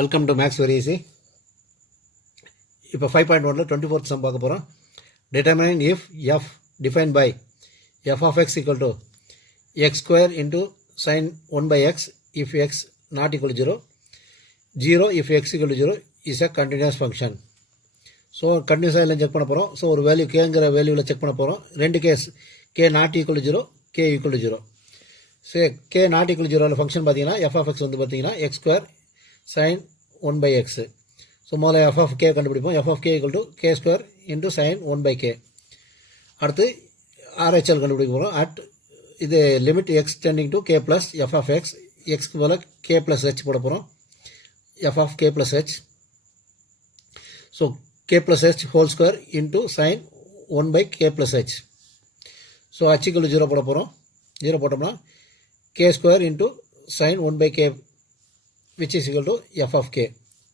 Welcome to maths very easy. இப்போ 5.1ல 24th sum பார்க்க போகிறோம். Determine if f define by f of X equal to x square into sine 1/x if x not equal 0, 0 if x equal 0 is a continuous function. So கண்டினியூஸாக எல்லாம் check பண்ண போகிறோம். So ஒரு value கேங்கிற வேல்யூவில் check பண்ண போகிறோம். ரெண்டு case, K not equal 0, K equal 0. So K not equal 0 function பார்த்தீங்கன்னா எஃப் ஆஃப் எக்ஸ் வந்து பார்த்தீங்கன்னா X square sin 1/x. So முதல்ல எஃப் ஆஃப் கே கண்டுபிடிப்போம். F of K equal to K square into sine 1/k. அடுத்து RHL கண்டுபிடிக்க போகிறோம். இது limit X tending to K plus F of X, எக்ஸ்க்கு போல் கே ப்ளஸ் ஹெச் போட போகிறோம். F of K plus H, so K plus H whole square into sine 1/k plus H. So H equal 0 போட போகிறோம். 0 போட்டோம்னா K square into sine 1/k which is equal to f of k.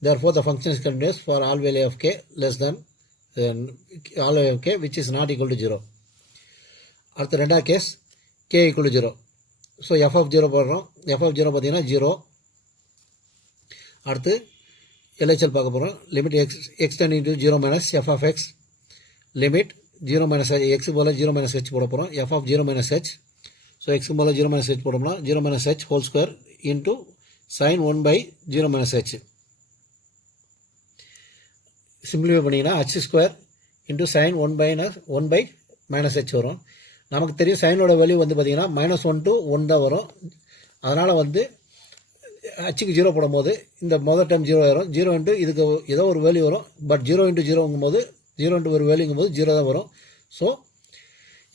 Therefore, the function is continuous for all value of k less than all value of k which is not equal to 0. அடுத்த ரெண்டா case k equal to 0. So f of 0 போடுறோம். f of 0 பார்த்தீங்கன்னா 0. அடுத்து LHL பார்க்க போகிறோம். Limit x tending to 0 minus f of x, limit 0 minus x போல் 0 minus h போட போகிறோம். f of 0 minus h, so x போல் 0 மைனஸ் h போட்டோம்னா 0 minus h whole square into sin 1/0 minus h. Simplify பண்ணிங்கன்னா h square into sin 1/-minus h வரும். நமக்கு தெரியும் சைனோட value வந்து பார்த்தீங்கன்னா -1 to 1 தான் வரும். அதனால் வந்து ஹச்சுக்கு 0 போடும்போது இந்த முதல் டைம் 0 ஆயிரும். 0 இன்ட்டு இதுக்கு ஏதோ ஒரு வேல்யூ வரும். பட் 0 இன்ட்டு 0ங்கும்போது 0 இன்ட்டு ஒரு வேல்யூங்கும்போது 0 தான் வரும். ஸோ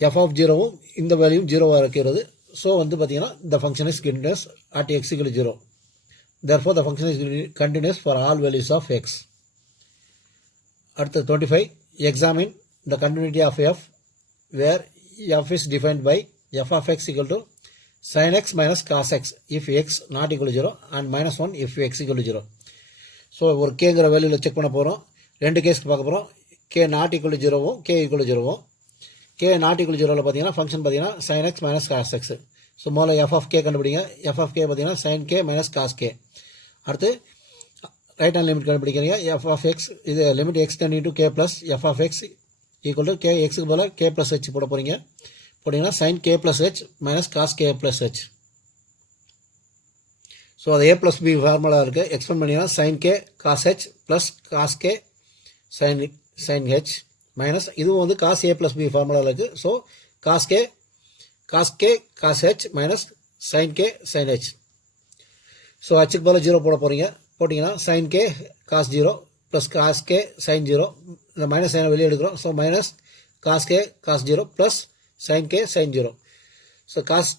எஃப் ஆஃப் 0வும் இந்த வேல்யூவும் 0வாக இருக்கிறது. ஸோ வந்து பார்த்தீங்கன்னா இந்த function is continuous at x = 0. Therefore, the function is continuous for all values of x. At 25, examine the continuity of f where f is defined by f of x equal to sin x minus cos x if x not equal to 0 and -1 if x equal to 0. So ஒரு கேங்கிற வேல்யூவில் check பண்ண போகிறோம். ரெண்டு கேஸ்க்கு பார்க்க போகிறோம். K not equal 0வும் K equal 0வும். கே நாட் ஈக்குவல் 0வில் பார்த்தீங்கன்னா ஃபங்க்ஷன் பார்த்தீங்கன்னா sin x minus cos x. So முதல்ல எஃப் ஆஃப் கே கண்டுபிடிங்க. எஃப் ஆஃப் கே பார்த்தீங்கன்னா sin k minus cos K. அடுத்து ரைட் ஹேண்ட் லிமிட் கண்டுபிடிக்கிறீங்க. எஃப் ஆஃப் எக்ஸ், இது limit X tending to K plus F of X equal to K, எக்ஸுக்கு போல் K plus H போட போகிறீங்க. போட்டிங்கன்னா sin k plus H minus cos K plus H. So அது A plus B formula இருக்குது. Expand பண்ணிங்கன்னா sin k cos H plus cos K sin H minus இதுவும் வந்து காஸ் ஏ ப்ளஸ் பி ஃபார்முலாவில் இருக்குது. So cos K cos H minus sin k sin H. So ஹச்சுக்கு போல் 0 போட போகிறீங்க. போட்டிங்கன்னா sin k cos 0 plus cos K sin 0. இந்த மைனஸ் சைனை வெளியே எடுக்கிறோம். So minus cos K cos 0 plus sin k sin 0. So cos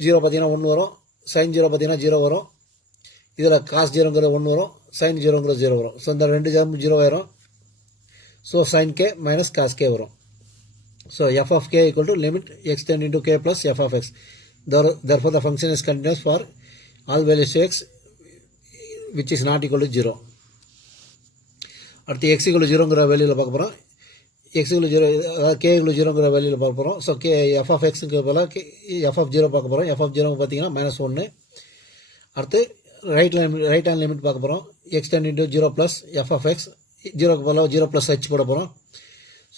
0 பார்த்தீங்கன்னா 1 வரும். sin 0 பார்த்தீங்கன்னா 0 வரும். இதில் காஸ் 0ங்கிறது 1 வரும். sin 0ங்கிறது 0 வரும். ஸோ இந்த ரெண்டு ஜாம் 0 ஆயிரும். So sin k minus cos K வரும். So f of k equal to limit x tending to k plus f of x. Therefore, the function is continuous for all values x which is not equal to 0. அடுத்து x equal to 0ங்கிற வேல்யூவில் பார்க்க போகிறோம். x equal to 0, அதாவது k equal to 0ங்கிற வேல்யூவில் பார்க்க போகிறோம். So k f of xக்கு போல் f of 0 பார்க்க போகிறோம். f of 0 பார்த்தீங்கன்னா -1. அடுத்து ரைட் ஹேண்ட் லிமிட் பார்க்க போகிறோம். x tending to 0 plus f of x, 0க்கு போல் 0 plus h போட போகிறோம்.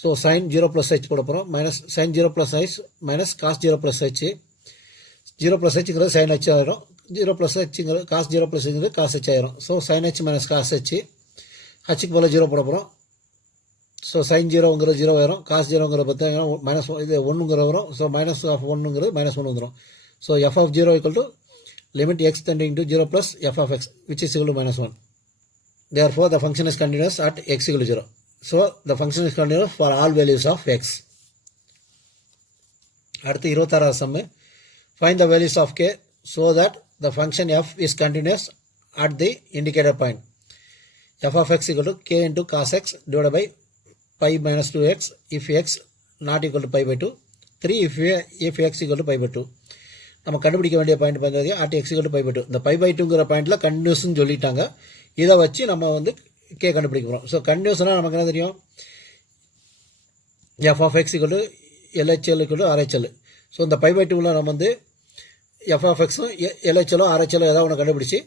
ஸோ sin 0 plus h போட போகிறோம். Minus sin 0 plus h minus cos 0 plus h. 0 plus hங்கிறது sin h ஆயிரும். 0 plus hங்கிறது காஸ் 0 plus hங்கிறது காஸ் h ஆயிரும். So sin h minus cos h. ஹச்சுக்கு போல் 0 போட போகிறோம். ஸோ sin 0ங்கிறது 0 ஆயிரும். காஸ் 0ங்கிறது பார்த்தீங்கன்னா மைனஸ் இது 1ங்கிற வரும். ஸோ மைனஸ் ஆஃப் 1ங்கிறது -1 வந்துடும். So f of 0 equal to limit X tending to 0 plus f of x which is equal to -1. Therefore, the function is continuous at x equal to 0. So, the function is continuous for all values of x. அடுத்து 26வது some. Find the values of k so that the function f is continuous at the indicated point. f of x equal to k into cos x divided by pi minus 2x if x not equal to pi by 2. 3 if x equal to pi by 2. நம்ம கண்டுபிடிக்க வேண்டிய point பார்த்தீங்கன்னா at x equal to pi by 2. இந்த pi by 2ங்கிற பாயிண்டில் கண்டினியூஸ்னு சொல்லிட்டாங்க. இதை வச்சு நம்ம வந்து கே கண்டுபிடிக்க போகிறோம். ஸோ கண்டினியூஸ்னால் நமக்கு என்ன தெரியும்? F of X equal to LHL equal to RHL. So இந்த பை பை டூவில் நம்ம வந்து எஃப் ஆஃப் எக்ஸும் எல்ஹெச்எலோ ஆர்ஹெச்எலோ ஏதாவது ஒன்று கண்டுபிடிச்சி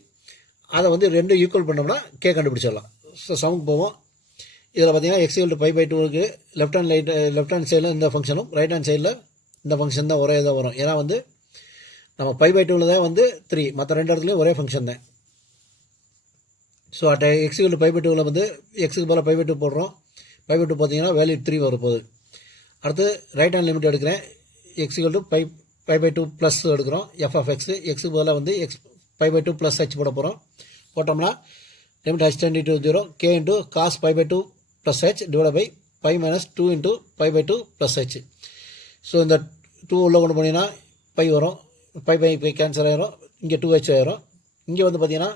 அதை வந்து ரெண்டும் ஈக்குவல் பண்ணோம்னா கே கண்டுபிடிச்சிடலாம். ஸோ சமுக்கு போவோம். இதில் பார்த்தீங்கன்னா x equal to pi by 2க்கு லெஃப்ட் ஹேண்ட் சைடில் இந்த ஃபங்க்ஷனும் ரைட் ஹேண்ட் சைடில் இந்த ஃபங்க்ஷன் தான் ஒரே இதாக வரும். ஏன்னா வந்து நம்ம பை பை 2ல் தான் வந்து 3, மற்ற ரெண்டு இடத்துலையும் ஒரே ஃபங்க்ஷன் தான். So at X equal to pi by 2ல் வந்து எக்ஸுக்கு போல் பை பை 2 போடுறோம். பை பை 2 பார்த்தீங்கன்னா வேல்யூ 3 வரப்போகுது. அடுத்து ரைட் ஹேண்ட் லிமிட் எடுக்கிறேன். X equal to pi by 2 plus எடுக்கிறோம். எஃப் ஆஃப் எக்ஸ் எக்ஸுக்கு போல் வந்து பை பை 2 ப்ளஸ் ஹெச் போட போகிறோம். போட்டோம்னா limit H tend to 0 K into cos pi by 2 plus h divide by pi minus 2 into pi by 2 plus H. So இந்த 2 உள்ளே கொண்டு போனீங்கன்னா பை வரும். பை பை பை கேன்சல் ஆகிரும். இங்கே 2h ஆயிரும். இங்கே வந்து பார்த்தீங்கன்னா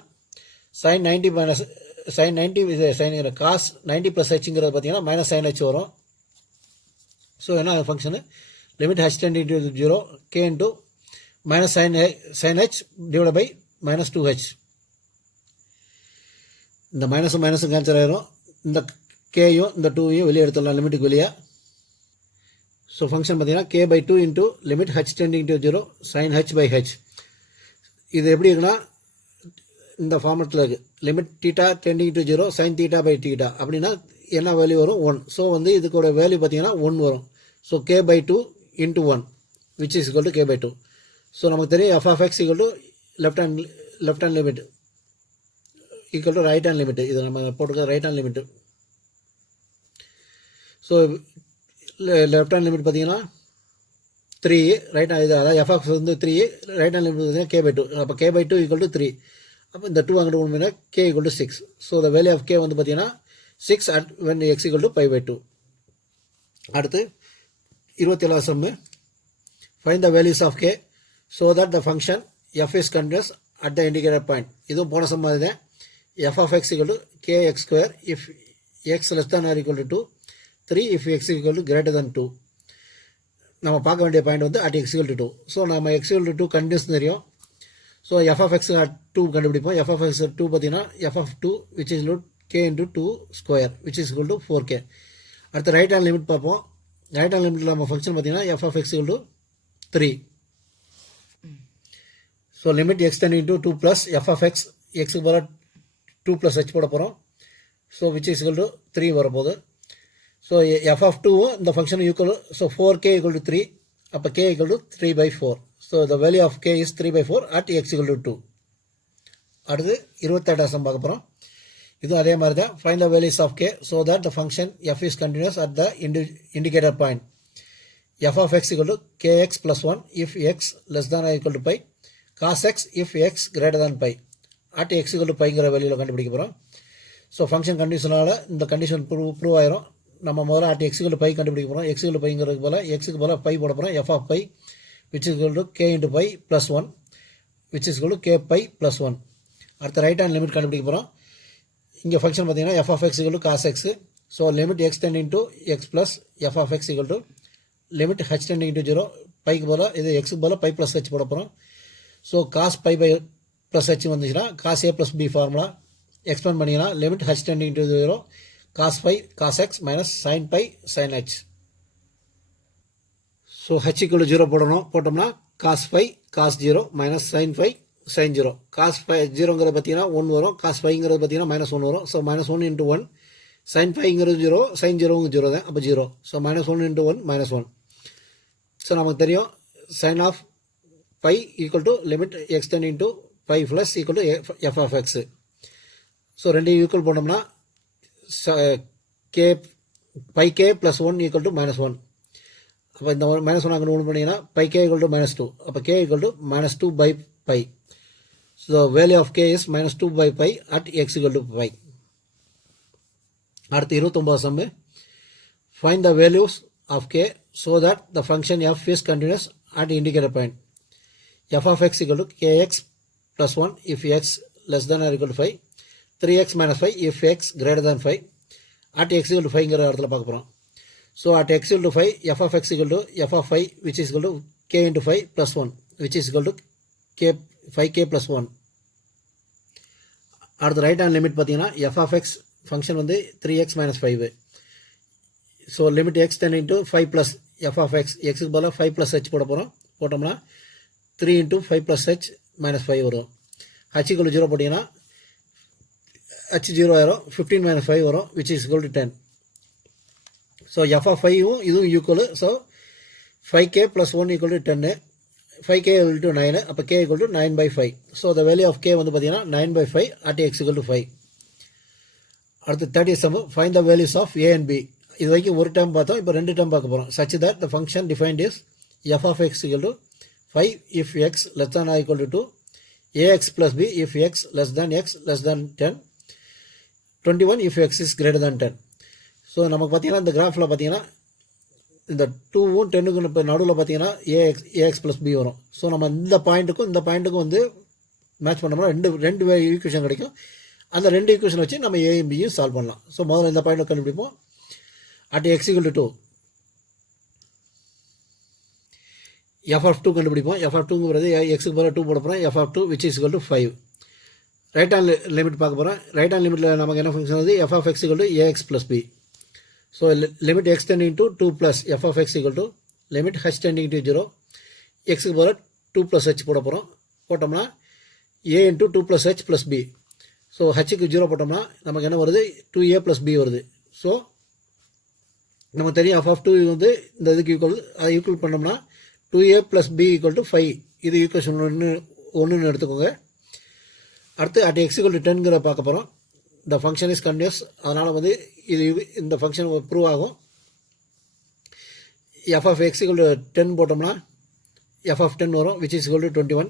sin 90 மைனஸ் sin 90 சைன் காஸ் 90 ப்ளஸ் ஹெச்ங்கிறது பார்த்தீங்கன்னா மைனஸ் sin h வரும். ஸோ என்ன function limit H tend into 0 K into minus sin h divide by minus 2h. இந்த மைனஸும் மைனஸும் கேன்சல் ஆயிரும். இந்த கேயும் இந்த 2ஐயும் வெளியே எடுத்துடலாம் லிமிட்டுக்கு வெளியே. ஸோ ஃபங்க்ஷன் பார்த்தீங்கன்னா k by 2 into limit H tending to 0 sine h by h. இது எப்படி இருக்குன்னா இந்த ஃபார்மெட்டில் இருக்குது. Limit theta tending to 0 sine theta by theta அப்படின்னா என்ன வேல்யூ வரும் 1. ஸோ வந்து இதுக்கோட வேல்யூ பார்த்தீங்கன்னா 1 வரும். So k by 2 into 1 which is equal to k by 2. So நமக்கு தெரியும் F of X equal to left hand limit equal to right hand limit. இது நம்ம போட்டுக்க right hand limit. So left hand limit பார்த்தீங்கன்னா 3 right இது அதாவது f of வந்து 3 right hand limit பார்த்தீங்கன்னா கே பை 2. அப்போ கே பை 2 ஈக்குவல் டு 3. அப்போ இந்த 2 அங்கிட்டு ஒன்று K equal to 6. So the value of K வந்து பார்த்தீங்கன்னா 6 at when X equal to pi by 2. அடுத்து 27வது sum find the values of K so that the function F is continuous at the indicated point. இதுவும் போன sum மாதிரி தான். F of X equal to K X square if X less than or equal to 2, 3 if x equal to greater than 2. நம்ம பார்க்க வேண்டிய point வந்து at x equal to 2. So நம்ம x equal to 2 continuous தெரியும். So f of x at 2 கண்டுபிடிப்போம். f of x 2 பார்த்தீங்கன்னா f of 2 which is equal k into 2 square which is equal to 4k. அடுத்து right hand limit பார்ப்போம். Right hand லிமிட்டில் நம்ம function பார்த்தீங்கன்னா f of x equal to 3. So limit x tending to 2 plus f of x எக்ஸுக்கு போல 2 plus h போட போகிறோம். So which is equal to 3 வரப்போகுது. So f of 2 இந்த function equal. So 4k equal to 3. அப்போ k equal to 3 by 4. So the value of k is 3 by 4 at X equal to 2. அடுத்து 28வது some பார்க்க போகிறோம். இதுவும் அதே மாதிரி தான். Find the values of k so that the function F is continuous at the indicator point. F of X equal to kx plus 1 if X less than equal to pi, cos X if X greater than pi at X equal to பைங்கிற வேல்யூவில் கண்டுபிடிக்க போகிறோம். So function கண்டிஷனால் இந்த condition prove ஆயிரும். நம்ம முதல்ல at எக்ஸுக்கு by கண்டுபிடிக்க போகிறோம். எக்ஸுக்கு பைங்கிறதுக்கு போல் எக்ஸுக்கு போல் பை போட போகிறோம். F of pi which is equal to k into pi plus 1 which is equal to k pi plus 1. அடுத்த ரைட் ஹேண்ட் லிமிட் கண்டுபிடிக்க போகிறோம். இங்கே ஃபங்க்ஷன் பார்த்தீங்கன்னா F of X equal to cos X. So limit X tending to X plus F of X equal to limit H tending to 0 பைக்கு போல் இது எக்ஸுக்கு போல் பை ப்ளஸ் ஹெச் போட போகிறோம். So cos pi pi plus H வந்துச்சுன்னா cos A plus B formula expand பண்ணிங்கன்னா limit H tending to 0 cos phi cos x minus sin pi sin h. So h equal to 0 போடணும். போட்டோம்னா cos phi cos 0 minus sin phi sin 0. cos phi 0ங்கிறது பார்த்தீங்கன்னா 1 வரும். cos phiங்கிறது பார்த்தீங்கன்னா minus 1 வரும். So minus 1 into 1. sin phiங்கிறது 0 sin 0ங்க 0 தான். அப்போ 0. So minus 1 into 1 minus 1. So நமக்கு தெரியும் sin of phi equal to limit X tending to phi plus equal to F of x. So ரெண்டையும் ஈக்குவல் போனோம்னா k pi k plus 1 equal to minus 1. அப்போ இந்த minus 1 அங்கே ஒன்று பண்ணிங்கன்னா pi k equal to minus 2. அப்போ k equal to minus 2 by pi. So the value of k is minus 2 by pi at x equal to pi. அடுத்து 29வது சம்மு find the values of k so that the function f is continuous at indicator point. f of x equal to kx plus 1 if x less than or equal to 5. 3x minus 5 if x greater than 5 at x equal to 5ங்கிற இடத்துல பார்க்க போகிறோம். So at x equal to 5 f of x equal to f of 5 which is equal to k into 5 plus 1 which is equal to k 5k plus 1. அடுத்த right hand limit பார்த்தீங்கன்னா f of x function வந்து 3x minus 5. So limit x tending to 5 plus f of x எக்ஸுக்கு பதிலாக 5 plus h போட போகிறோம். போட்டோம்னா 3 into 5 plus h minus 5 வரும். h equal to 0 போட்டிங்கன்னா h 0 ஆயிரும் 15 minus 5 வரும் which is equal to 10. So f of 5வும் இதுவும் equal. So 5k plus 1 equal to 10, 5k equal to 9, அப்போ k equal to 9 by 5. So the value of k வந்து பார்த்தீங்கன்னா 9 by 5 at x equal to 5. அடுத்து 37, find the values of a and b. இது வரைக்கும் ஒரு term பார்த்தோம், இப்போ ரெண்டு டேர்ம் பார்க்க போகிறோம். such that the function defined is f of x equal to 5 if x less than or equal to 2, ax plus b if x less than 10, 21 if x is greater than 10. So நமக்கு பார்த்தீங்கன்னா இந்த கிராஃபில் பார்த்தீங்கன்னா இந்த 2வும் 10க்கும் இப்போ நடுவில் பார்த்தீங்கன்னா ax plus B வரும். So நம்ம இந்த பாயிண்ட்டுக்கும் வந்து மேட்ச் பண்ணோம்னா ரெண்டு ஈக்குவேஷன் கிடைக்கும். அந்த ரெண்டு ஈக்குவேஷன் வச்சு நம்ம ஏயும் பியும் சால்வ் பண்ணலாம். ஸோ முதல்ல இந்த பாயிண்ட் கண்டுபிடிப்போம். At X equal to 2 f of 2 கண்டுபிடிப்போம். எஃப் ஆஃப் 2ங்கிறது எக்ஸுக்கு பதிலாக 2 போட போகிறோம். F of 2 which is equal to 5. Right hand limit பார்க்க போகிறோம். ரைட் ஹேண்ட் லிமிட்டில் நமக்கு என்ன ஃபங்க்ஷன் வந்து f of X equal to a x plus b. So limit x tending to 2 plus f of x equal to limit h tending to 0, x க்கு பதிலாக 2 plus h போட போகிறோம். போட்டோம்னா a into 2 plus h plus b. So ஹச்சுக்கு 0 போட்டோம்னா நமக்கு என்ன வருது, 2a plus b வருது. ஸோ நமக்கு தெரியும் f of 2 வந்து இந்த இதுக்கு அதை ஈக்குவல் பண்ணோம்னா 2a plus b equal to 5. இது ஈக்குவேஷன் ஒன்றுன்னு எடுத்துக்கோங்க. அடுத்து at x equal to 10ங்கிற பார்க்க போகிறோம். இந்த ஃபங்க்ஷன் இஸ் கண்டினியூஸ், அதனால் வந்து இந்த ஃபங்க்ஷன் ப்ரூவ் ஆகும். F of X equal to 10 போட்டோம்னா எஃப் ஆஃப் 10 வரும் விச் இஸ் ஈக்குவல் டு 21.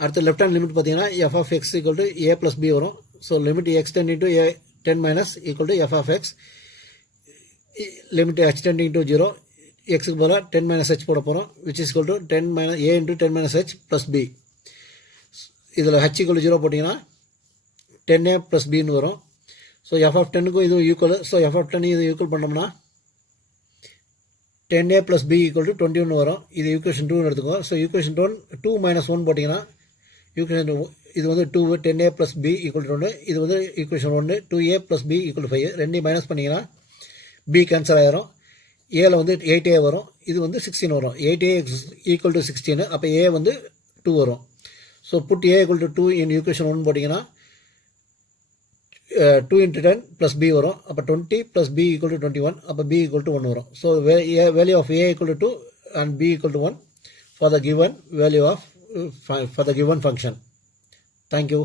அடுத்து லெஃப்ட் ஹேண்ட் லிமிட் பார்த்தீங்கன்னா F of X equal to A plus B வரும். So limit X tending to A 10 minus equal to F of X. Limit H tending to 0, எக்ஸுக்கு போல 10 minus H போட போகிறோம் which is equal to 10 minus A into 10 minus H plus B. இதில் ஹெச் ஈக்குவல் டு 0 போட்டிங்கன்னா 10a ப்ளஸ் பின்னு வரும். ஸோ எஃப் ஆஃப் 10க்கும் இதுவும் ஈக்குவல். ஸோ எஃப் ஆஃப் 10 இது ஈக்குவல் பண்ணோம்னா 10a plus b equal to 21 வரும். இது ஈக்குவேஷன் 2ன்னு எடுத்துக்கோ. ஸோ ஈக்குவேஷன் 2 மைனஸ் 1 போட்டிங்கன்னா ஈக்குவேஷன் இது வந்து 2, 10a plus b equal to 1. இது வந்து equation 1, 2a plus b equal to 5. ரெண்டையும் மைனஸ் பண்ணிங்கன்னா பி கேன்சல் ஆயிரும். ஏல வந்து 8a வரும், இது வந்து 16 வரும். 8a ஈக்குவல் டு 16, அப்போ ஏ வந்து 2 வரும். So put a equal to 2 in equation 1 போட்டிங்கன்னா 2 into 10 plus b வரும். அப்போ 20 plus b equal to 21, அப்போ b equal to 1 வரும். So value of a equal to 2 and b equal to 1 for the given value of for the given function. Thank you.